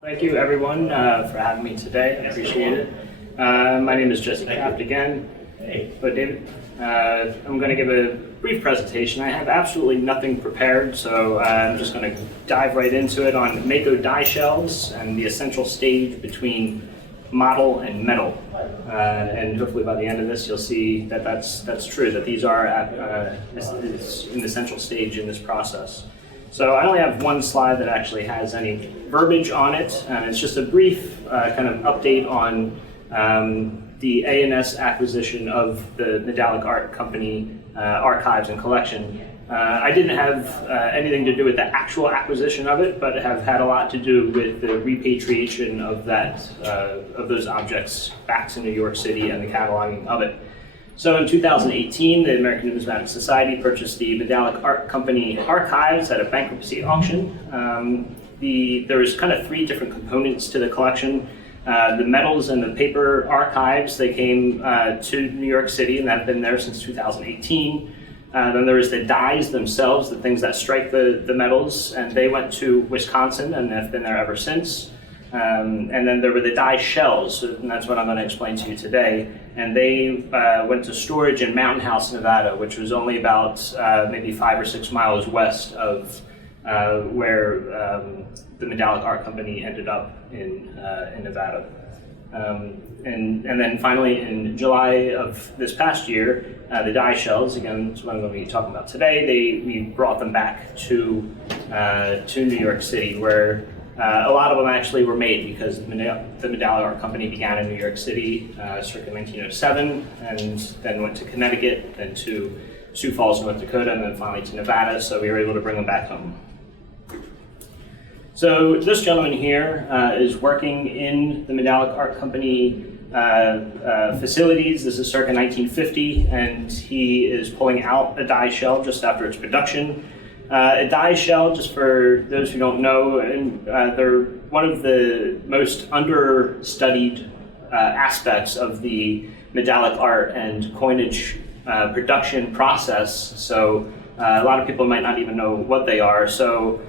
Thank you everyone for having me today. I appreciate it. My name is Jesse Kraft again. Hello David. I'm going to give a brief presentation. I have absolutely nothing prepared, so I'm just going to dive right into it on Mako die shells and the essential stage between model and metal. And hopefully by the end of this you'll see that that's true, that these are an essential stage in this process. So I only have one slide that actually has any verbiage on it, and it's just a brief kind of update on the A&S acquisition of the Medallic Art Company archives and collection. I didn't have anything to do with the actual acquisition of it, but have had a lot to do with the repatriation of those objects back to New York City and the cataloging of it. So in 2018, the American Numismatic Society purchased the Medallic Art Company archives at a bankruptcy auction. There was kind of three different components to the collection. The metals and the paper archives, they came to New York City and have been there since 2018. Then there was the dies themselves, the things that strike the metals, and they went to Wisconsin and have been there ever since. And then there were the die shells, and that's what I'm going to explain to you today. And they went to storage in Mountain House, Nevada, which was only about maybe 5 or 6 miles west of where the Medallic Art Company ended up in Nevada. And then finally, in July of this past year, the die shells, again, that's what I'm going to be talking about today, we brought them back to New York City, where a lot of them actually were made because the Medallic Art Company began in New York City circa 1907, and then went to Connecticut, then to Sioux Falls, North Dakota, and then finally to Nevada, so we were able to bring them back home. So this gentleman here is working in the Medallic Art Company facilities. This is circa 1950, and he is pulling out a die shell just after its production. A die shell, just for those who don't know, they're one of the most understudied aspects of the medallic art and coinage production process. So a lot of people might not even know what they are. So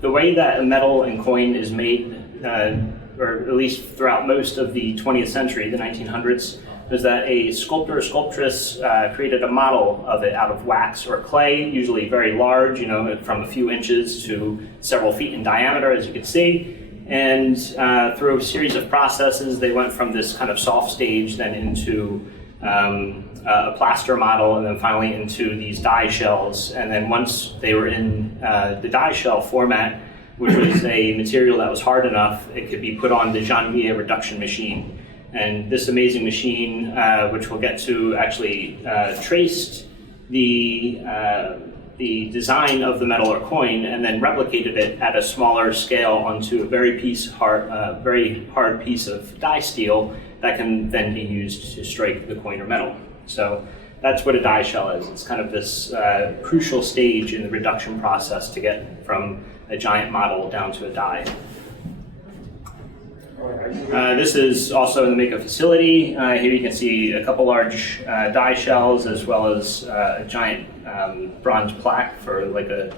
the way that a metal and coin is made, or at least throughout most of the 20th century, the 1900s, is that a sculptor or sculptress created a model of it out of wax or clay, usually very large, from a few inches to several feet in diameter, as you can see. And through a series of processes, they went from this kind of soft stage then into a plaster model, and then finally into these die shells. And then once they were in the die shell format, which was a material that was hard enough, it could be put on the Janvier reduction machine. And this amazing machine, which we'll get to, actually traced the design of the metal or coin and then replicated it at a smaller scale onto a very hard piece of die steel that can then be used to strike the coin or metal. So that's what a die shell is. It's kind of this crucial stage in the reduction process to get from a giant model down to a die. This is also in the Mako facility. Here you can see a couple large die shells, as well as a giant bronze plaque for like a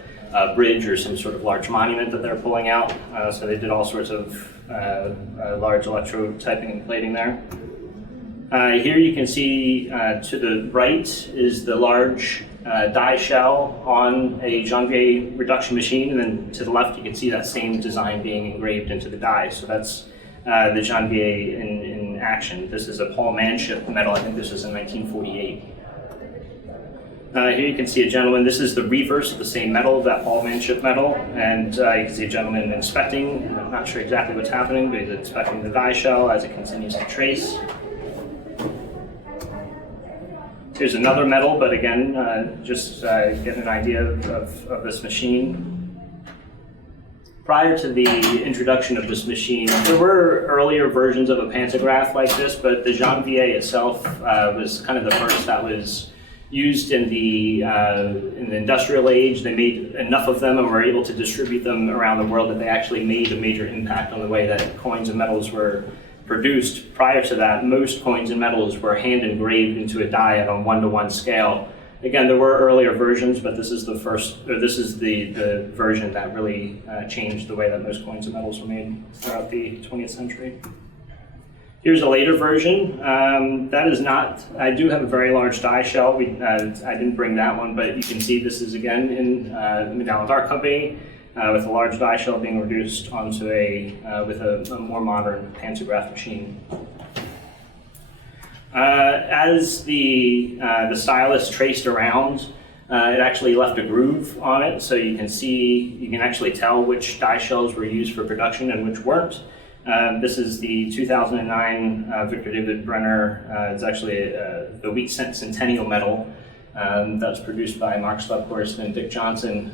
bridge or some sort of large monument that they're pulling out. So they did all sorts of large electrotyping and plating there. Here you can see to the right is the large die shell on a Janvier reduction machine, and then to the left you can see that same design being engraved into the die. So that's the Janvier in action. This is a Paul Manship medal. I think this was in 1948. Here you can see a gentleman. This is the reverse of the same medal, that Paul Manship medal, and you can see a gentleman inspecting. I'm not sure exactly what's happening, but he's inspecting the die shell as it continues to trace. Here's another medal, but again, just getting an idea of this machine. Prior to the introduction of this machine, there were earlier versions of a pantograph like this, but the Janvier itself was kind of the first that was used in the industrial age. They made enough of them and were able to distribute them around the world that they actually made a major impact on the way that coins and metals were produced. Prior to that, most coins and metals were hand engraved into a die at a 1-to-1 scale. Again, there were earlier versions, but this is the first, or this is the version that really changed the way that most coins and medals were made throughout the 20th century. Here's a later version. That is not, I do have a very large die shell. I didn't bring that one, but you can see this is again in Medallion Art Company with a large die shell being reduced onto with a more modern pantograph machine. As the stylus traced around, it actually left a groove on it, so you can actually tell which die shells were used for production and which weren't. This is the 2009 Victor David Brenner. It's actually the Wheat Centennial Medal that's produced by Mark Slepkorst and Dick Johnson.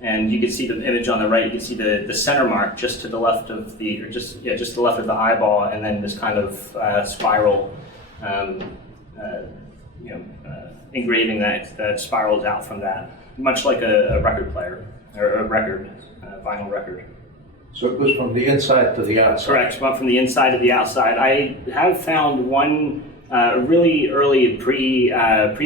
And you can see the image on the right. You can see the center mark just to the left of just to the left of the eyeball, and then this kind of spiral. Engraving that spirals out from that, much like a record player or a record, vinyl record. So it goes from the inside to the outside? Correct, from the inside to the outside. I have found one really early pre-Janvier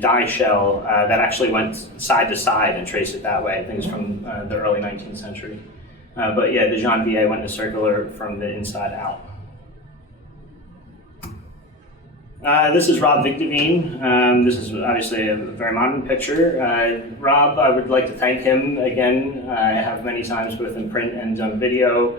die shell that actually went side to side and traced it that way. I think it's from the early 19th century. But yeah, the Janvier went in a circular from the inside out. This is Rob Vigdeveen. This is obviously a very modern picture. Rob, I would like to thank him again. I have many times both in print and on video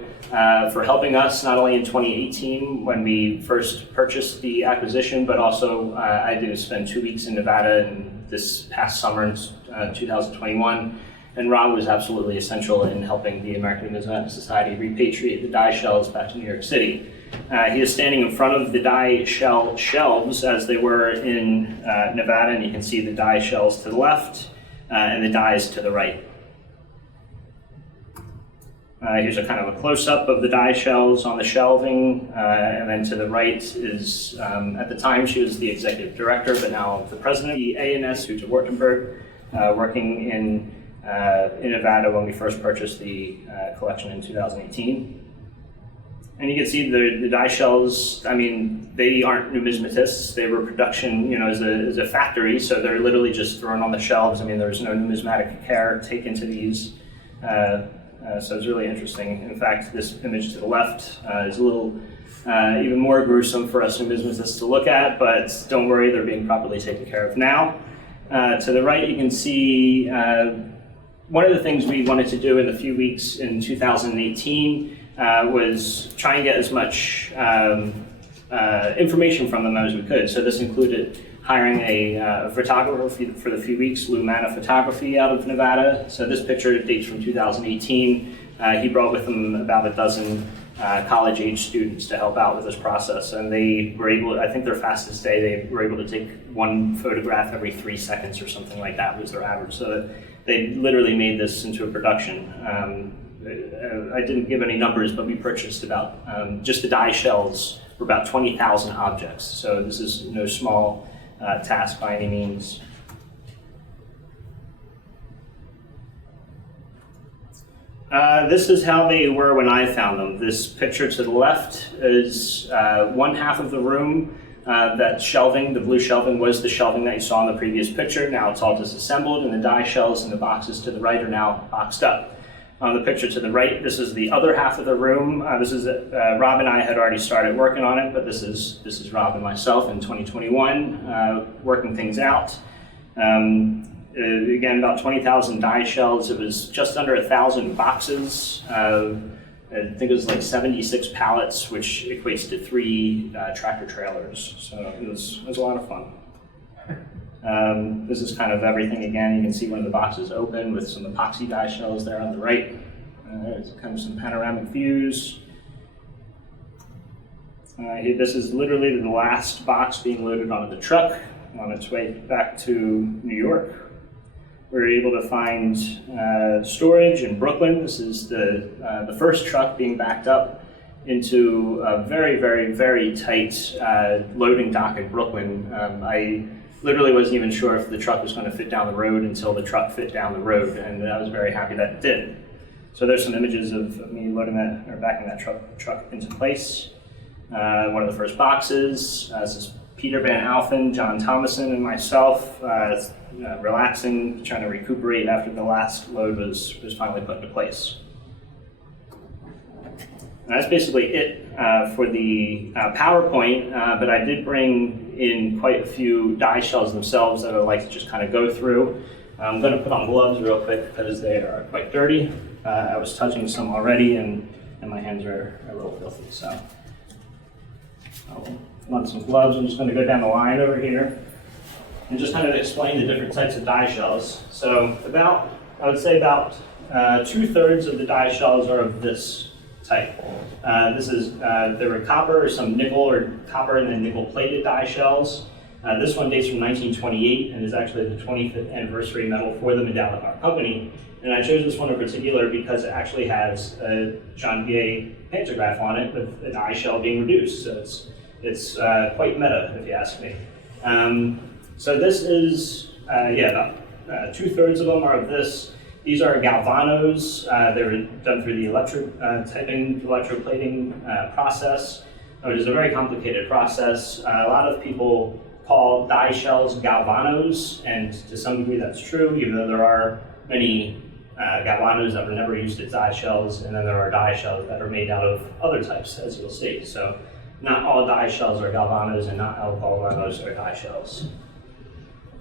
for helping us not only in 2018 when we first purchased the acquisition, but also I did spend 2 weeks in Nevada in this past summer in 2021. And Rob was absolutely essential in helping the American Numismatic Society repatriate the die shells back to New York City. He is standing in front of the die shell shelves as they were in Nevada, and you can see the die shells to the left and the dies to the right. Here's a kind of a close-up of the die shells on the shelving, and then to the right is, at the time she was the executive director, but now the president, the A&S Ute Wartenberg, working in Nevada when we first purchased the collection in 2018. And you can see the die shells, I mean, they aren't numismatists. They were production, as a factory, so they're literally just thrown on the shelves. I mean, there's no numismatic care taken to these. So it's really interesting. In fact, this image to the left is a little even more gruesome for us numismatists to look at, but don't worry, they're being properly taken care of now. To the right, you can see one of the things we wanted to do in the few weeks in 2018 was try and get as much information from them as we could. So this included hiring a photographer for the few weeks, Lou Manna Photography out of Nevada. So this picture dates from 2018. He brought with him about a dozen college-age students to help out with this process. And they were able, I think their fastest day, they were able to take one photograph every 3 seconds or something like that was their average. So they literally made this into a production. I didn't give any numbers, but we purchased about, just the die shells were about 20,000 objects. So this is no small task by any means. This is how they were when I found them. This picture to the left is one half of the room. That shelving, the blue shelving, was the shelving that you saw in the previous picture. Now it's all disassembled, and the die shells and the boxes to the right are now boxed up. On the picture to the right, this is the other half of the room. Rob and I had already started working on it, but this is Rob and myself in 2021 working things out. Again, about 20,000 die shells. It was just under 1,000 boxes. I think it was like 76 pallets, which equates to 3 tractor trailers. So it was a lot of fun. This is kind of everything again. You can see one of the boxes open with some epoxy die shells there on the right. There's kind of some panoramic views. This is literally the last box being loaded onto the truck on its way back to New York. We were able to find storage in Brooklyn. This is the first truck being backed up into a very, very, very tight loading dock in Brooklyn. I literally wasn't even sure if the truck was going to fit down the road until the truck fit down the road, and I was very happy that it did. So there's some images of me loading that, or backing that truck into place. One of the first boxes, this is Peter Van Alphen, John Thomason, and myself relaxing, trying to recuperate after the last load was finally put into place. And that's basically it for the PowerPoint, but I did bring in quite a few die shells themselves that I'd like to just kind of go through. I'm going to put on gloves real quick because they are quite dirty. I was touching some already and my hands are a little filthy, so I'll put on some gloves. I'm just going to go down the line over here and just kind of explain the different types of die shells. So I would say about 2/3 of the die shells are of this type. There were copper or some nickel or copper and then nickel plated die shells. This one dates from 1928 and is actually the 25th anniversary medal for the Medallic Art Company. And I chose this one in particular because it actually has a Janvier pantograph on it with a die shell being reduced. So it's quite meta, if you ask me. So this is, about 2/3 of them are of this. These are galvanos. They were done through the electroplating process, which is a very complicated process. A lot of people call die shells galvanos, and to some degree that's true, even though there are many galvanos that were never used as die shells, and then there are die shells that are made out of other types, as you'll see. So not all die shells are galvanos, and not all galvanos are die shells.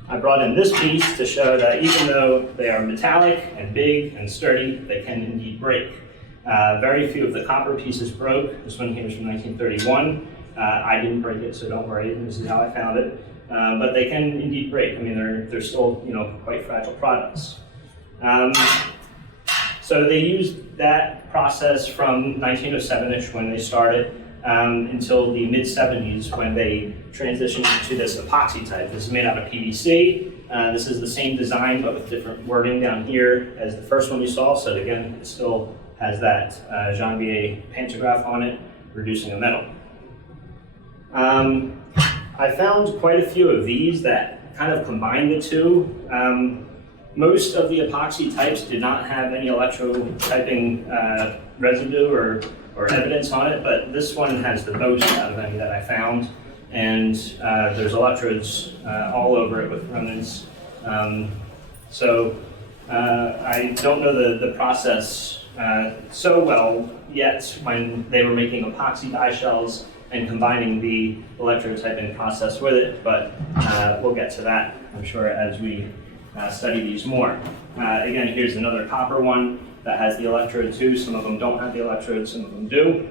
I brought in this piece to show that even though they are metallic and big and sturdy, they can indeed break. Very few of the copper pieces broke. This one here is from 1931. I didn't break it, so don't worry. This is how I found it. But they can indeed break. I mean, they're still, quite fragile products. So they used that process from 1907-ish when they started until the mid-70s when they transitioned to this epoxy type. This is made out of PVC. This is the same design but with different wording down here as the first one you saw. So again, it still has that Janvier pantograph on it, reducing the metal. I found quite a few of these that kind of combine the two. Most of the epoxy types did not have any electrotyping residue or evidence on it, but this one has the most out of any that I found. And there's electrodes all over it with remnants. So I don't know the process so well yet when they were making epoxy die shells and combining the electrotyping process with it, but we'll get to that, I'm sure, as we study these more. Again, here's another copper one that has the electrode too. Some of them don't have the electrode, some of them do.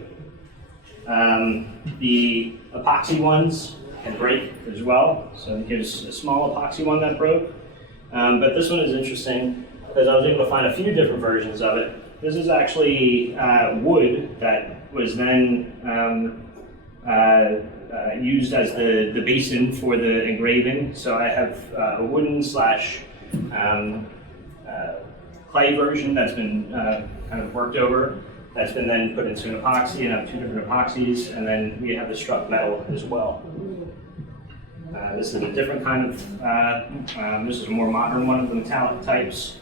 The epoxy ones can break as well. So here's a small epoxy one that broke. But this one is interesting because I was able to find a few different versions of it. This is actually wood that was then used as the basin for the engraving. So I have a wooden / clay version that's been kind of worked over, that's been then put into an epoxy, and I have two different epoxies, and then we have the struck metal as well. This is a different kind of, this is a more modern one of the metallic types.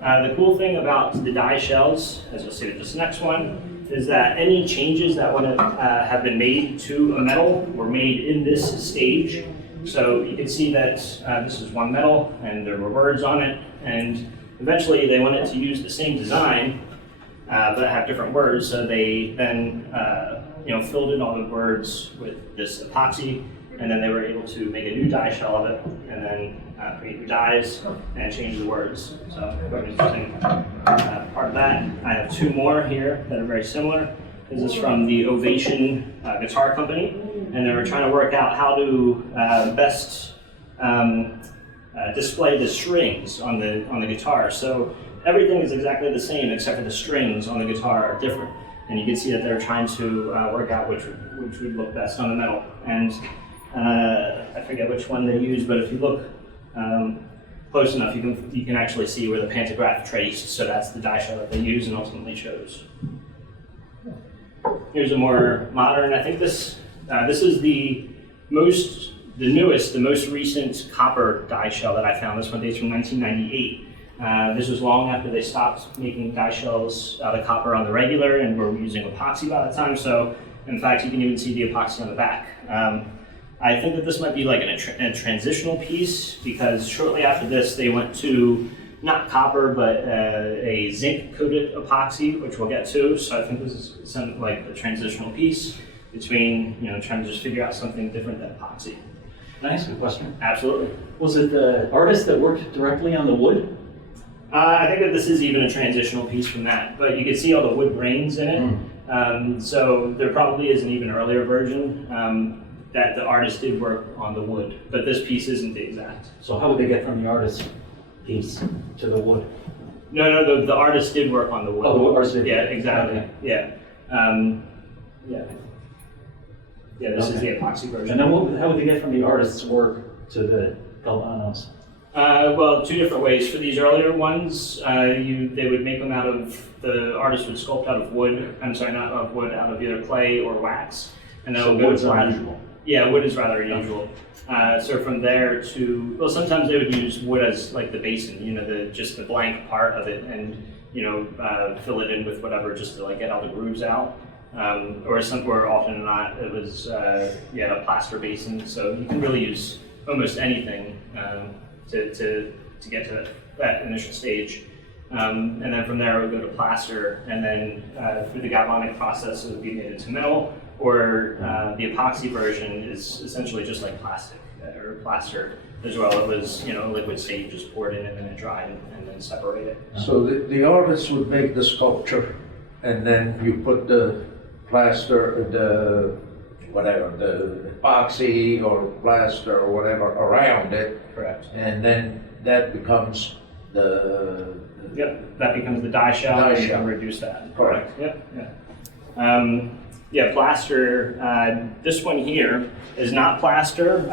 The cool thing about the die shells, as you'll see with this next one, is that any changes that would have been made to a metal were made in this stage. So you can see that this is one metal, and there were words on it, and eventually they wanted to use the same design, but have different words, so they then filled in all the words with this epoxy, and then they were able to make a new die shell of it, and then create new dies and change the words. So quite interesting part of that. I have two more here that are very similar. This is from the Ovation Guitar Company, and they were trying to work out how to best display the strings on the guitar. So everything is exactly the same except for the strings on the guitar are different. And you can see that they're trying to work out which would look best on the metal. And I forget which one they used, but if you look close enough, you can actually see where the pantograph traced. So that's the die shell that they used and ultimately chose. Here's a more modern. I think this is the newest, the most recent copper die shell that I found. This one dates from 1998. This was long after they stopped making die shells out of copper on the regular and were using epoxy by the time. So, in fact, you can even see the epoxy on the back. I think that this might be like a transitional piece, because shortly after this they went to not copper but a zinc coated epoxy, which we'll get to. So I think this is something like a transitional piece between, you know, trying to just figure out something different than epoxy. Can I ask a question? Absolutely. Was it the artist that worked directly on the wood? I think that this is even a transitional piece from that, but you can see all the wood grains in it. So there probably is an even earlier version that the artist did work on the wood, but this piece isn't the exact. So how would they get from the artist piece to the wood? No, the artist did work on the wood. Oh, the artist did? Yeah, exactly. Okay. Yeah. Yeah, this is the epoxy version. And then how would they get from the artist's work to the Galvanos? Well, two different ways. For these earlier ones, they would make them the artist would sculpt out of wood, I'm sorry, not out of wood, out of either clay or wax. And then So would wood's go unusual. Yeah, wood is rather unusual. So from there well, sometimes they would use wood as like the basin, you know, just the blank part of it, and, you know, fill it in with whatever just to like get all the grooves out. Or often than not, it was, a plaster basin. So you can really use almost anything to get to that initial stage. And then from there, it would go to plaster, and then through the galvanic process, it would be made into metal, or the epoxy version is essentially just like plastic or plaster as well. It was, you know, a liquid state, you just poured in and then it dried and then separate it. So the artist would make the sculpture, and then you put the plaster, the epoxy or plaster or whatever around it, Correct. and then that becomes the Yep, that becomes the die shell, Die and you shell. can reduce that. Correct. Yep, yeah. Plaster, this one here is not plaster.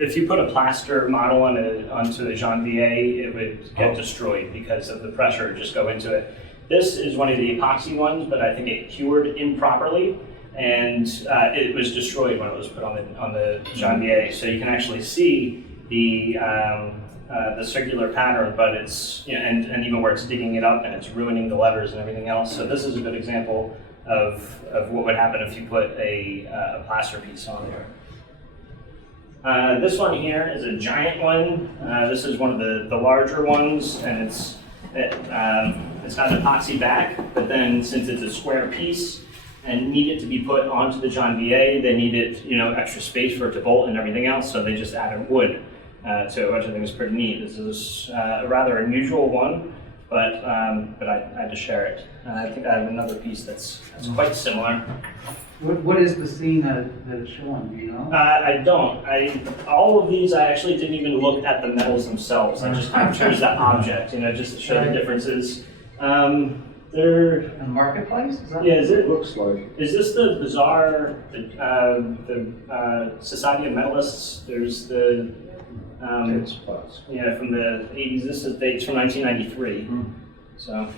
If you put a plaster model onto a Janvier, it would get destroyed because of the pressure just go into it. This is one of the epoxy ones, but I think it cured improperly, and it was destroyed when it was put on the Janvier. So you can actually see the circular pattern, but it's, you know, and even where it's digging it up and it's ruining the letters and everything else. So this is a good example of what would happen if you put a plaster piece on there. This one here is a giant one. This is one of the larger ones, and it's got an epoxy back, but then since it's a square piece and need it to be put onto the Janvier, they needed, you know, extra space for it to bolt and everything else, so they just added wood to it, which I think is pretty neat. This is a rather unusual one, but I had to share it. I think I have another piece that's quite similar. What is the scene that it's showing, do you know? I don't. All of these, I actually didn't even look at the metals themselves. I just kind of chose that object, you know, just to show the differences. They're, In the marketplace? Is that? yeah, is looks like. this the Bazaar, the Society of Metalists? There's the, 10 spots. yeah, from the 80s. This is dates from 1993. So.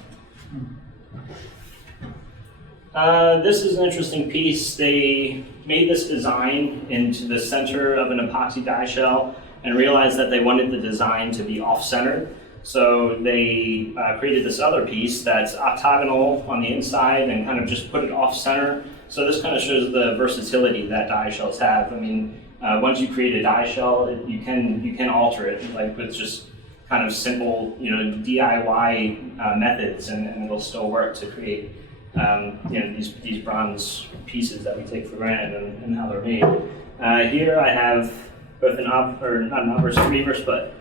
This is an interesting piece. They made this design into the center of an epoxy die shell and realized that they wanted the design to be off-centered. So they created this other piece that's octagonal on the inside and kind of just put it off-center. So this kind of shows the versatility that die shells have. I mean, once you create a die shell, you can alter it, like with just kind of simple, you know, DIY methods, and it'll still work to create you know, these bronze pieces that we take for granted and how they're made. Here I have both not an obverse and reverse, but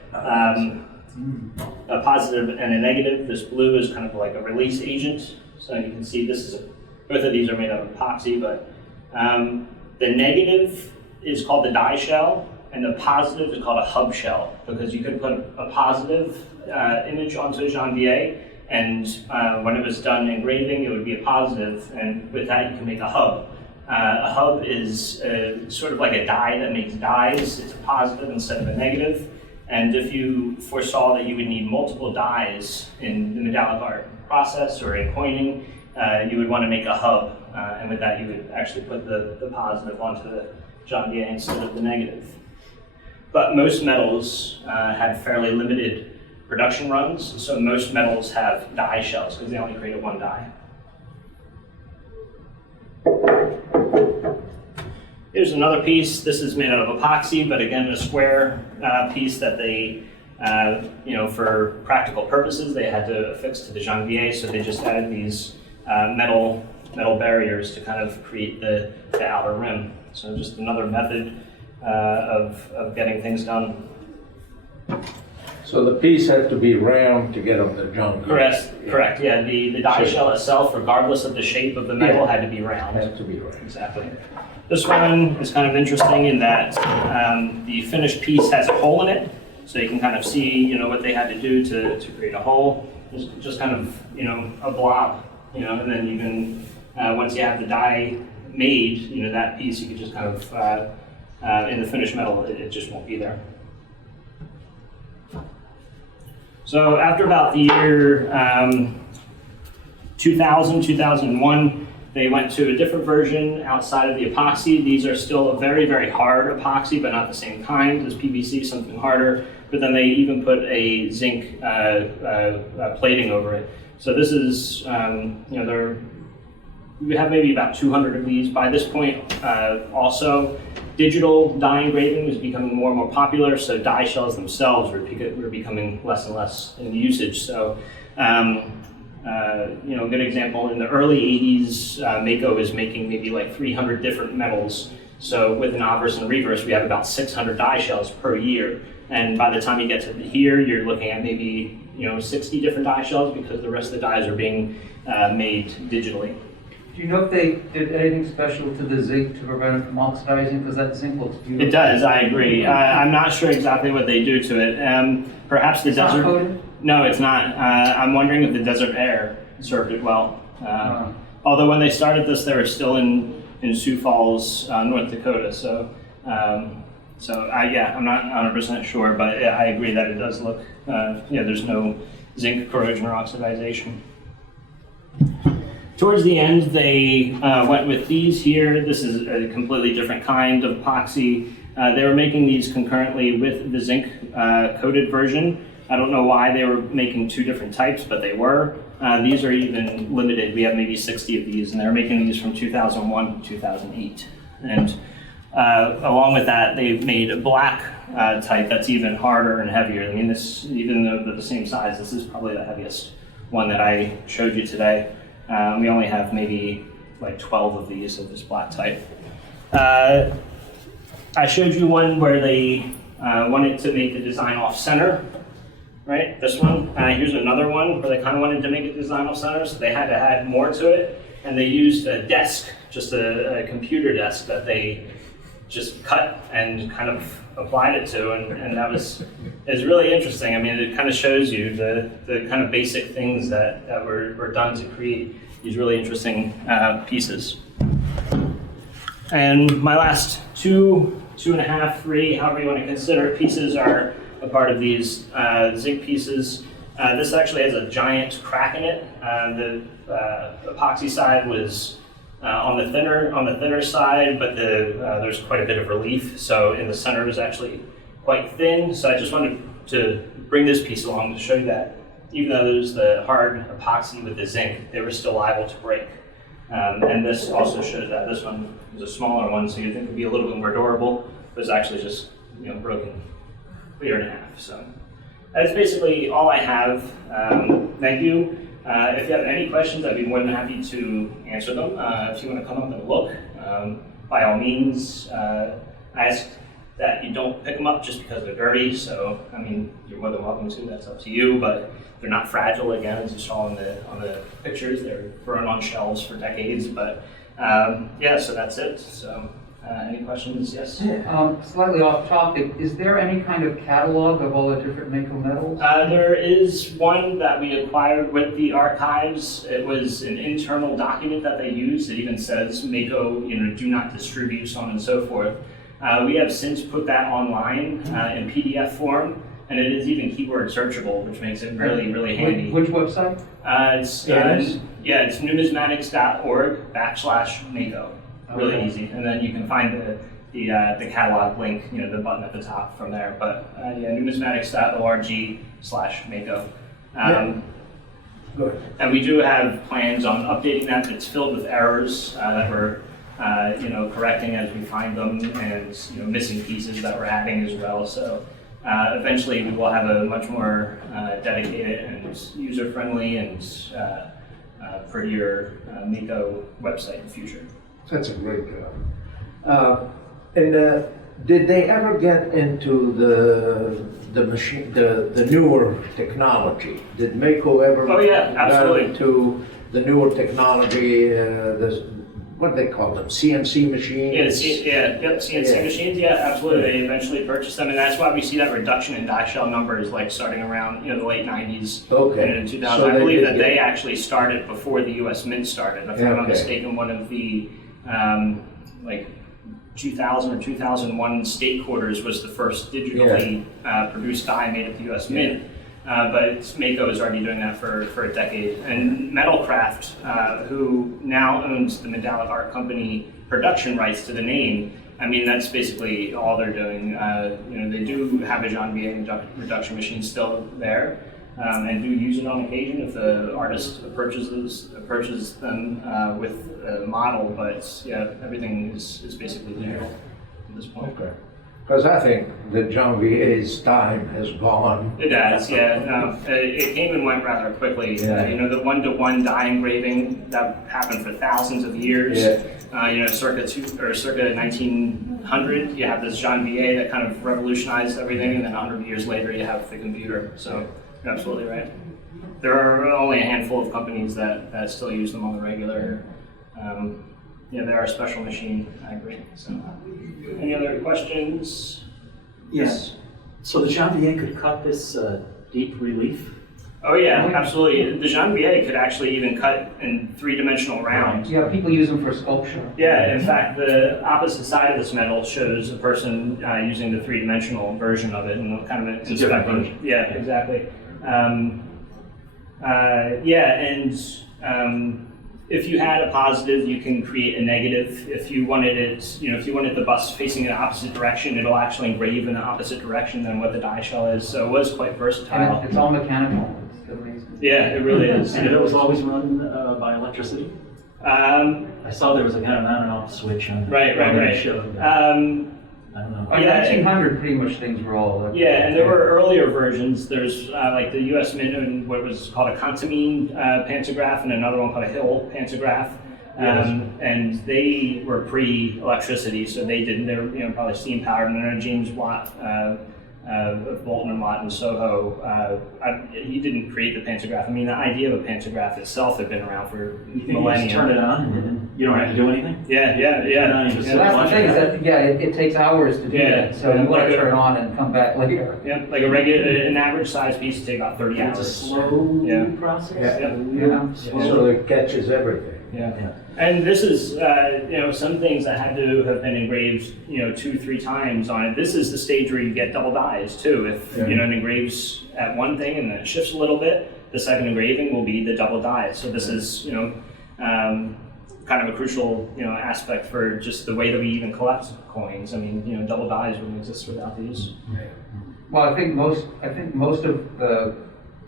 a positive and a negative. This blue is kind of like a release agent. So you can see both of these are made out of epoxy, but the negative is called the die shell, and the positive is called a hub shell, because you could put a positive image onto a Janvier, and when it was done engraving, it would be a positive, and with that you can make a hub. A hub is sort of like a die that makes dies. It's a positive instead of a negative, and if you foresaw that you would need multiple dies in the medallic art process or in coining, you would want to make a hub, and with that you would actually put the positive onto the Janvier instead of the negative. But most metals had fairly limited production runs, so most metals have die shells because they only created one die. Here's another piece. This is made out of epoxy, but again, a square piece that they, for practical purposes, they had to affix to the Janvier, so they just added these metal barriers to kind of create the outer rim. So just another method of getting things done. So the piece had to be round to get on the junk. Correct. Yeah, the die shell itself, regardless of the shape of the metal, had to be round. Had to be round. Exactly. This one is kind of interesting in that the finished piece has a hole in it, so you can kind of see, what they had to do to create a hole. It's just kind of, a blob, and then you can, once you have the die made, that piece, you can just kind of, in the finished metal, it just won't be there. So after about the year 2000, 2001, they went to a different version outside of the epoxy. These are still a very, very hard epoxy, but not the same kind as PVC, something harder. But then they even put a zinc plating over it. So this is, we have maybe about 200 of these. By this point, also, digital die engraving was becoming more and more popular, so die shells themselves were becoming less and less in usage. So, a good example, in the early 80s, Mako is making maybe like 300 different metals. So with an obverse and reverse, we have about 600 die shells per year. And by the time you get to here, you're looking at maybe 60 different die shells because the rest of the dies are being made digitally. Do you know if they did anything special to the zinc to prevent it from oxidizing? Because that zinc looks beautiful. It does, I agree. I'm not sure exactly what they do to it. Perhaps the It's not desert. coated? No, it's not. I'm wondering if the desert air served it well. Although when they started this, they were still in Sioux Falls, North Dakota. So, I'm not 100% sure, but yeah, I agree that it does look. There's no zinc corrosion or oxidization. Towards the end, they went with these here. This is a completely different kind of epoxy. They were making these concurrently with the zinc coated version. I don't know why they were making two different types, but they were. These are even limited. We have maybe 60 of these, and they're making these from 2001 to 2008. And along with that, they've made a black type that's even harder and heavier. I mean, this, even though they're the same size, this is probably the heaviest one that I showed you today. We only have maybe like 12 of these of this black type. I showed you one where they wanted to make the design off-center, right? This one. Here's another one where they kind of wanted to make it design off-center, so they had to add more to it. And they used a desk, just a computer desk that they just cut and kind of applied it to, and that was really interesting. I mean, it kind of shows you the kind of basic things that were done to create these really interesting pieces. And my last two and a half, 3, however you want to consider pieces are a part of these zinc pieces. This actually has a giant crack in it. The epoxy side was on the thinner side, but there's quite a bit of relief. So in the center is actually quite thin. So I just wanted to bring this piece along to show you that even though there's the hard epoxy with the zinc, they were still liable to break. And this also shows that. This one is a smaller one, so you'd think it would be a little bit more durable, but it's actually just broken clear in half. So that's basically all I have. Thank you. If you have any questions, I'd be more than happy to answer them. If you want to come up and look, by all means, I ask that you don't pick them up just because they're dirty. So, I mean, you're more than welcome to. That's up to you. But they're not fragile. Again, as you saw on the pictures, they're grown on shelves for decades. But so that's it. So, any questions? Yes. Slightly off topic, is there any kind of catalog of all the different Mako metals? There is one that we acquired with the archives. It was an internal document that they used. It even says Mako, do not distribute, so on and so forth. We have since put that online in PDF form, and it is even keyword searchable, which makes it really, really handy. Which website? It's numismatics.org/Mako. Really Okay. easy, and then you can find the catalog link, the button at the top from there. But numismatics.org/Mako. Good. And we do have plans on updating that. It's filled with errors that were correcting as we find them, and missing pieces that we're adding as well. So eventually we will have a much more dedicated and user-friendly and prettier Mako website in the future. That's a great job. Did they ever get into the machine, the newer technology? Did Mako ever? Oh, yeah, absolutely. Got into the newer technology? What do they call them? CNC machines? CNC machines. Yeah, absolutely. They eventually purchased them, and that's why we see that reduction in die shell numbers, like starting around the late '90s. Okay. And in 2000, So I believe did that get- they actually started before the U.S. Mint started. If I'm not Okay. mistaken, one of the like 2000 or 2001 state quarters was the first digitally produced die made at the U.S. Mint. But Mako is already doing that for a decade. And Metalcraft, who now owns the Medallic Art Company production rights to the name, I mean, that's basically all they're doing. They do have a Jean Vier reduction machine still there, and do use it on occasion if the artist approaches them with a model. But yeah, everything is basically digital at this point. Okay. Because I think that Janvier's time has gone. It does, yeah. No, it came and went rather quickly. Yeah. The one-to-one die engraving that happened for thousands of years. Yeah. Circa 1900, you have this Jean Vier that kind of revolutionized everything, and then 100 years later, you have the computer. So you're absolutely right. There are only a handful of companies that still use them on the regular. They are a special machine. I agree. So, any other questions? Yes. So the Janvier could cut this deep relief? Oh yeah, absolutely. The Jean Vier could actually even cut in three-dimensional rounds. Yeah, people use them for sculpture. Yeah, in fact, the opposite side of this medal shows a person using the three-dimensional version of it, and kind of It's a different version. Yeah, exactly. If you had a positive, you can create a negative. If you wanted it, if you wanted the bust facing in the opposite direction, it'll actually engrave in the opposite direction than what the die shell is. So it was quite versatile. And it's all mechanical. It's amazing. Yeah, it really is. And it was always run by electricity? I saw there was a kind of on and off switch on the Right. show. I don't know. By 1900, pretty much things were all. Yeah, and there were earlier versions. There's like the U.S. Mint and what was called a Contamine pantograph, and another one called a Hill pantograph. And they were pre-electricity, so they didn't. They were probably steam powered. And then James Watt of Bolton and Watt in Soho, he didn't create the pantograph. I mean, the idea of a pantograph itself had been around for You millennia. just turn it on and you don't have to do anything? Yeah. Turn it on, you just So that's the thing is that, it takes hours to do Yeah. that. So you want to turn it on and come back later. Yeah, like an average size piece would take about 30 It's a hours. slow process? Yeah. So it catches everything. Yeah. And this is, some things that had to have been engraved, 2-3 times on it. This is the stage where you get double dies too. If, it engraves at one thing and then it shifts a little bit, the second engraving will be the double die. So this is, kind of a crucial, aspect for just the way that we even collect coins. I mean, double dies wouldn't exist without these. Well, I think most of the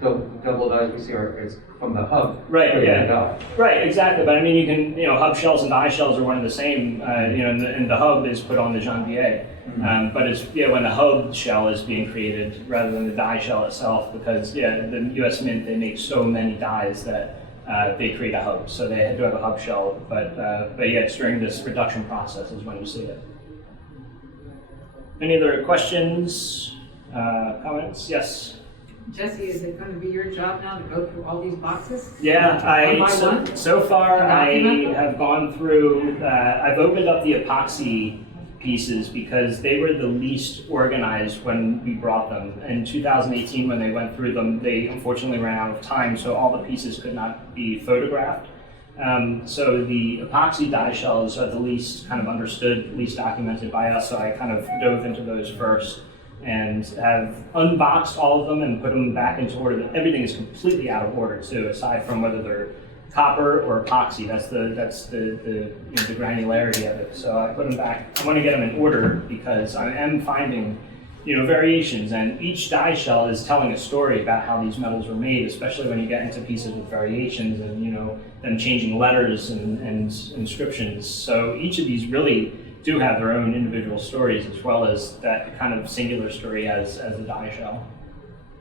double dies we see is from the hub. Right, for the yeah. die. Right, exactly. But I mean, you can, hub shells and die shells are one and the same, and the hub is put on the Jean Vier. But it's, when the hub shell is being created rather than the die shell itself, because, the U.S. Mint, they make so many dies that they create a hub. So they do have a hub shell, but it's during this reduction process is when you see it. Any other questions, comments? Yes? Jesse, is it going to be your job now to go through all these boxes? Yeah, One by one? so far I Document? have gone through, I've opened up the epoxy pieces because they were the least organized when we brought them. In 2018, when they went through them, they unfortunately ran out of time, so all the pieces could not be photographed. So the epoxy die shells are the least kind of understood, least documented by us, so I kind of dove into those first and have unboxed all of them and put them back into order. Everything is completely out of order too, aside from whether they're copper or epoxy. That's the granularity of it. So I put them back. I want to get them in order because I am finding variations, and each die shell is telling a story about how these metals were made, especially when you get into pieces with variations and, them changing letters and inscriptions. So each of these really do have their own individual stories, as well as that kind of singular story as a die shell.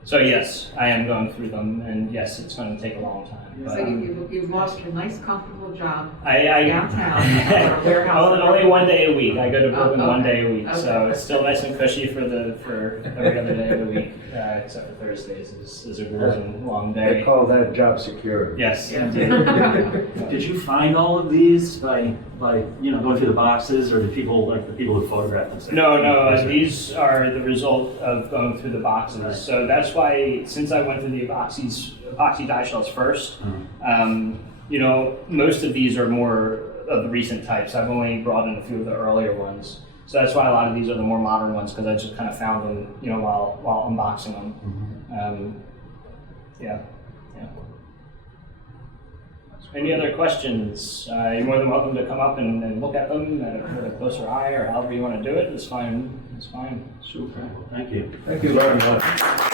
So yes, I am going through them, and yes, it's going to take a long time. But, So you've lost your nice, comfortable job I downtown, or warehouse. only 1 day a week. I go to Brooklyn okay. 1 day a week, so Okay. it's still nice and cushy for every other day of the week, except for Thursdays is a grueling long They day. call that job security. Yes, Yeah. indeed. Did you find all of these by going through the boxes, or did the people who photographed them? say- No, these are the result of going through the boxes. So that's why, since I went through the epoxy die shells first, most of these are more of the recent types. I've only brought in a few of the earlier ones. So that's why a lot of these are the more modern ones, because I just kind of found them, while unboxing them. Yeah. Any other questions? You're more than welcome to come up and look at them with a closer eye, or however you want to do it. It's fine. Super. Well, thank you. Thank you very much.